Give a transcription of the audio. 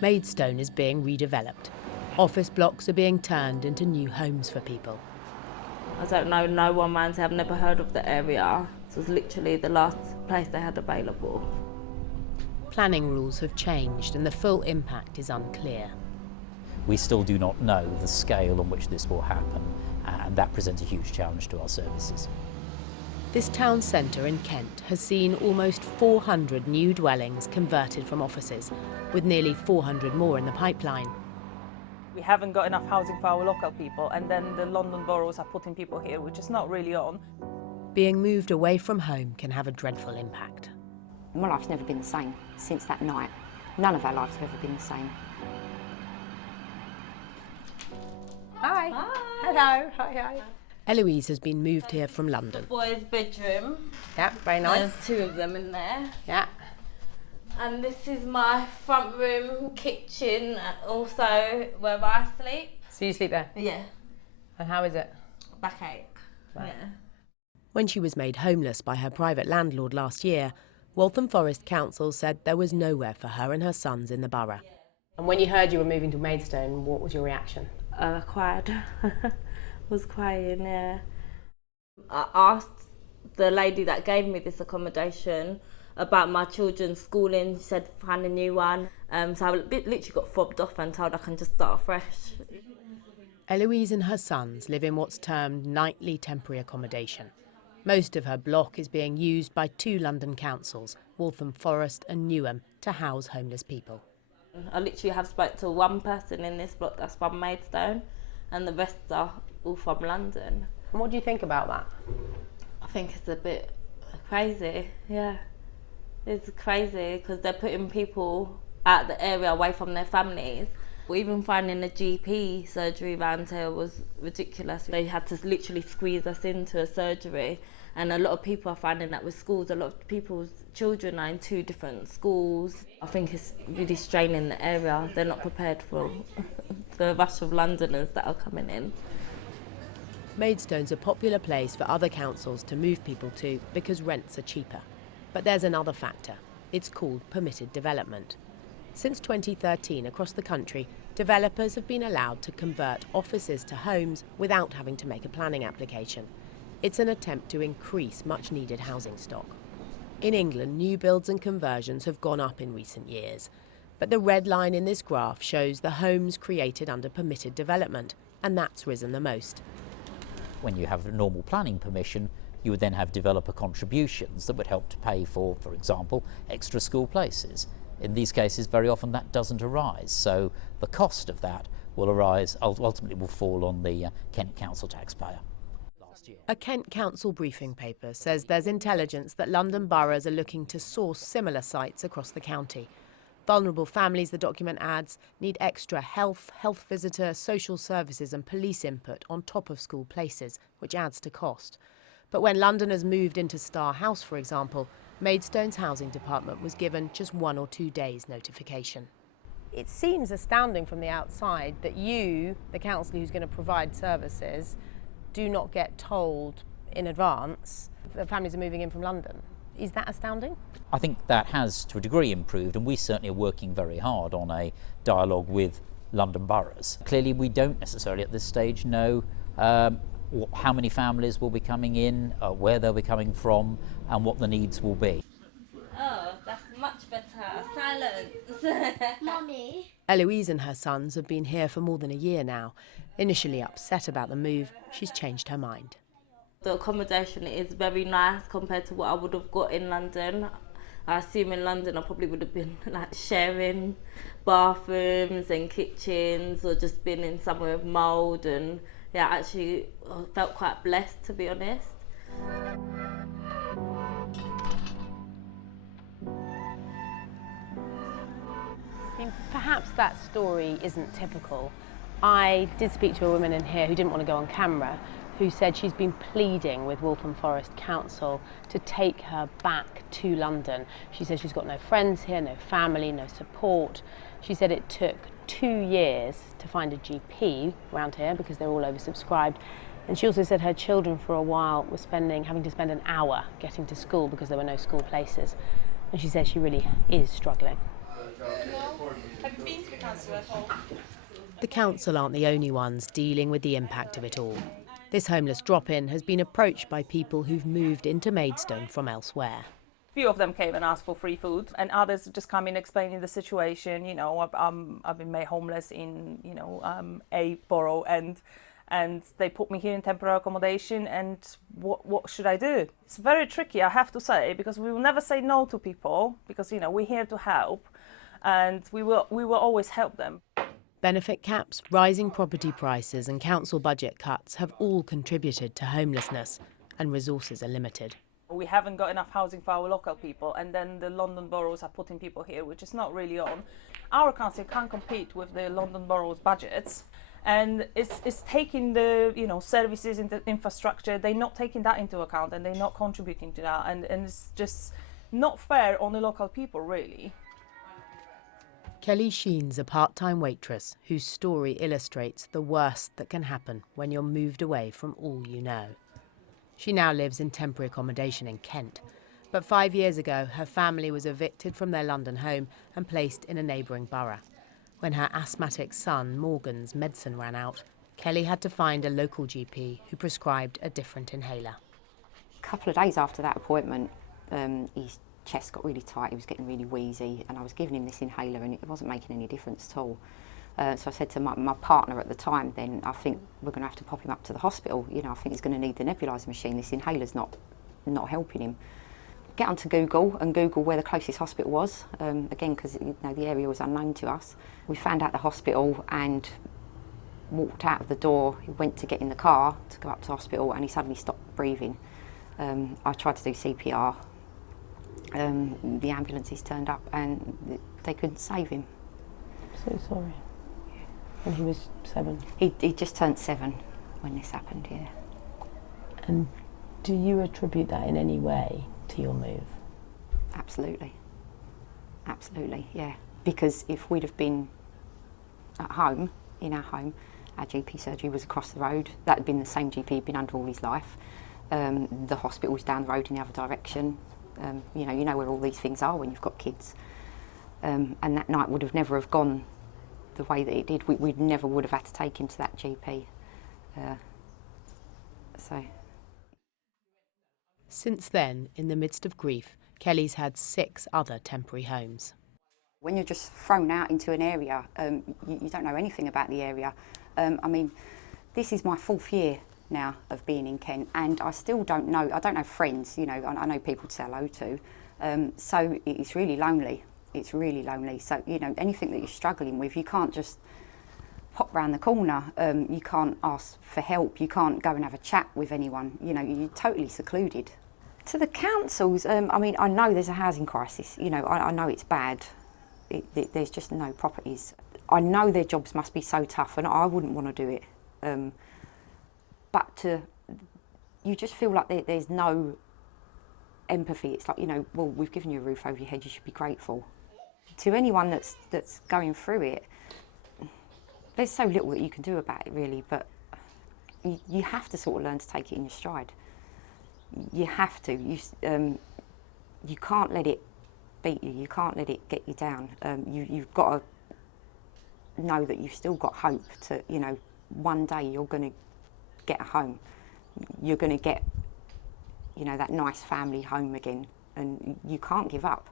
Maidstone is being redeveloped. Office blocks are being turned into new homes for people. I don't know, no one around here, I've never heard of the area. It was literally the last place they had available. Planning rules have changed and the full impact is unclear. We still do not know the scale on which this will happen, and that presents a huge challenge to our services. This town centre in Kent has seen almost 400 new dwellings converted from offices, with nearly 400 more in the pipeline. We haven't got enough housing for our local people, and then the London boroughs are putting people here, which is not really on. Being moved away from home can have a dreadful impact. My life's never been the same since that night. None of our lives have ever been the same. Hi. Hi. Hello. Hi. Eloise has been moved here from London. Boys' bedroom. Yeah, very nice. There's two of them in there. Yeah. And this is my front room, kitchen, also where I sleep. So you sleep there? Yeah. And how is it? Backache. Right. Yeah. When she was made homeless by her private landlord last year, Waltham Forest Council said there was nowhere for her and her sons in the borough. And when you heard you were moving to Maidstone, what was your reaction? I cried. Was crying, yeah. I asked the lady that gave me this accommodation about my children's schooling. She said find a new one. So I literally got fobbed off and told I can just start afresh. Eloise and her sons live in what's termed nightly temporary accommodation. Most of her block is being used by two London councils, Waltham Forest and Newham, to house homeless people. I literally have spoke to one person in this block that's from Maidstone, and the rest are all from London. And what do you think about that? I think it's a bit crazy, yeah. It's crazy because they're putting people out the area away from their families. Even finding a GP surgery around here was ridiculous. They had to literally squeeze us into a surgery, and a lot of people are finding that with schools. A lot of people's children are in two different schools. I think it's really straining the area. They're not prepared for the rush of Londoners that are coming in. Maidstone's a popular place for other councils to move people to because rents are cheaper. But there's another factor. It's called permitted development. Since 2013, across the country, developers have been allowed to convert offices to homes without having to make a planning application. It's an attempt to increase much-needed housing stock. In England, new builds and conversions have gone up in recent years. But the red line in this graph shows the homes created under permitted development, and that's risen the most. When you have a normal planning permission, you would then have developer contributions that would help to pay for example, extra school places. In these cases, very often that doesn't arise, so the cost of that will arise, ultimately will fall on the Kent Council taxpayer. A Kent Council briefing paper says there's intelligence that London boroughs are looking to source similar sites across the county. Vulnerable families, the document adds, need extra health visitor, social services and police input on top of school places, which adds to cost. But when Londoners moved into Star House, for example, Maidstone's housing department was given just 1 or 2 days notification. It seems astounding from the outside that you, the council who's going to provide services, do not get told in advance that families are moving in from London. Is that astounding? I think that has, to a degree, improved, and we certainly are working very hard on a dialogue with London boroughs. Clearly, we don't necessarily at this stage know how many families will be coming in, where they'll be coming from, and what the needs will be. Oh, that's much better. Silence. Mummy. Eloise and her sons have been here for more than a year now. Initially upset about the move, she's changed her mind. The accommodation is very nice compared to what I would have got in London. I assume in London I probably would have been like sharing bathrooms and kitchens, or just been in somewhere with mould, and yeah, actually I felt quite blessed, to be honest. I mean, perhaps that story isn't typical. I did speak to a woman in here who didn't want to go on camera, who said she's been pleading with Waltham Forest Council to take her back to London. She said she's got no friends here, no family, no support. She said it took 2 years to find a GP around here because they're all oversubscribed. And she also said her children for a while were having to spend an hour getting to school because there were no school places. And she said she really is struggling. Have you been to the council at all? The council aren't the only ones dealing with the impact of it all. This homeless drop-in has been approached by people who've moved into Maidstone from elsewhere. Few of them came and asked for free food, and others just come in explaining the situation. You know, I've been made homeless in, you know, a borough, and they put me here in temporary accommodation, and what should I do? It's very tricky, I have to say, because we will never say no to people, because, you know, we're here to help, and we will always help them. Benefit caps, rising property prices and council budget cuts have all contributed to homelessness, and resources are limited. We haven't got enough housing for our local people, and then the London boroughs are putting people here, which is not really on. Our council can't compete with the London boroughs' budgets, and it's taking the, you know, services into infrastructure. They're not taking that into account, and they're not contributing to that, and it's just not fair on the local people, really. Kelly Sheen's a part-time waitress whose story illustrates the worst that can happen when you're moved away from all you know. She now lives in temporary accommodation in Kent, but 5 years ago her family was evicted from their London home and placed in a neighbouring borough. When her asthmatic son Morgan's medicine ran out, Kelly had to find a local GP who prescribed a different inhaler. A couple of days after that appointment, his chest got really tight, he was getting really wheezy, and I was giving him this inhaler and it wasn't making any difference at all. So I said to my partner at the time, then, I think we're going to have to pop him up to the hospital. You know, I think he's going to need the nebuliser machine. This inhaler's not helping him. Get onto Google and Google where the closest hospital was, again, because, you know, the area was unknown to us. We found out the hospital and walked out of the door. He went to get in the car to go up to the hospital and he suddenly stopped breathing. I tried to do CPR. The ambulances turned up and they couldn't save him. So sorry. And he was 7? He just turned 7 when this happened, yeah. And do you attribute that in any way to your move? Absolutely. Absolutely, yeah. Because if we'd have been at home, in our home, our GP surgery was across the road, that had been the same GP he'd been under all his life. The hospital was down the road in the other direction. You know where all these things are when you've got kids. And that night would have never have gone the way that it did. We never would have had to take him to that GP. Since then, in the midst of grief, Kelly's had 6 other temporary homes. When you're just thrown out into an area, you don't know anything about the area. I mean, this is my 4th year now of being in Kent, and I still don't know, I don't have friends, you know, I know people to say hello to, so it's really lonely. It's really lonely. So, you know, anything that you're struggling with, you can't just pop round the corner. You can't ask for help. You can't go and have a chat with anyone. You know, you're totally secluded. To the councils, I mean, I know there's a housing crisis. You know, I know it's bad. There's just no properties. I know their jobs must be so tough, and I wouldn't want to do it. But you just feel like there's no empathy. It's like, you know, well, we've given you a roof over your head. You should be grateful. To anyone that's going through it, there's so little that you can do about it, really, but you have to sort of learn to take it in your stride. You have to. You can't let it beat you. You can't let it get you down. You've got to know that you've still got hope to, you know, one day you're going to get a home. You're going to get, you know, that nice family home again, and you can't give up.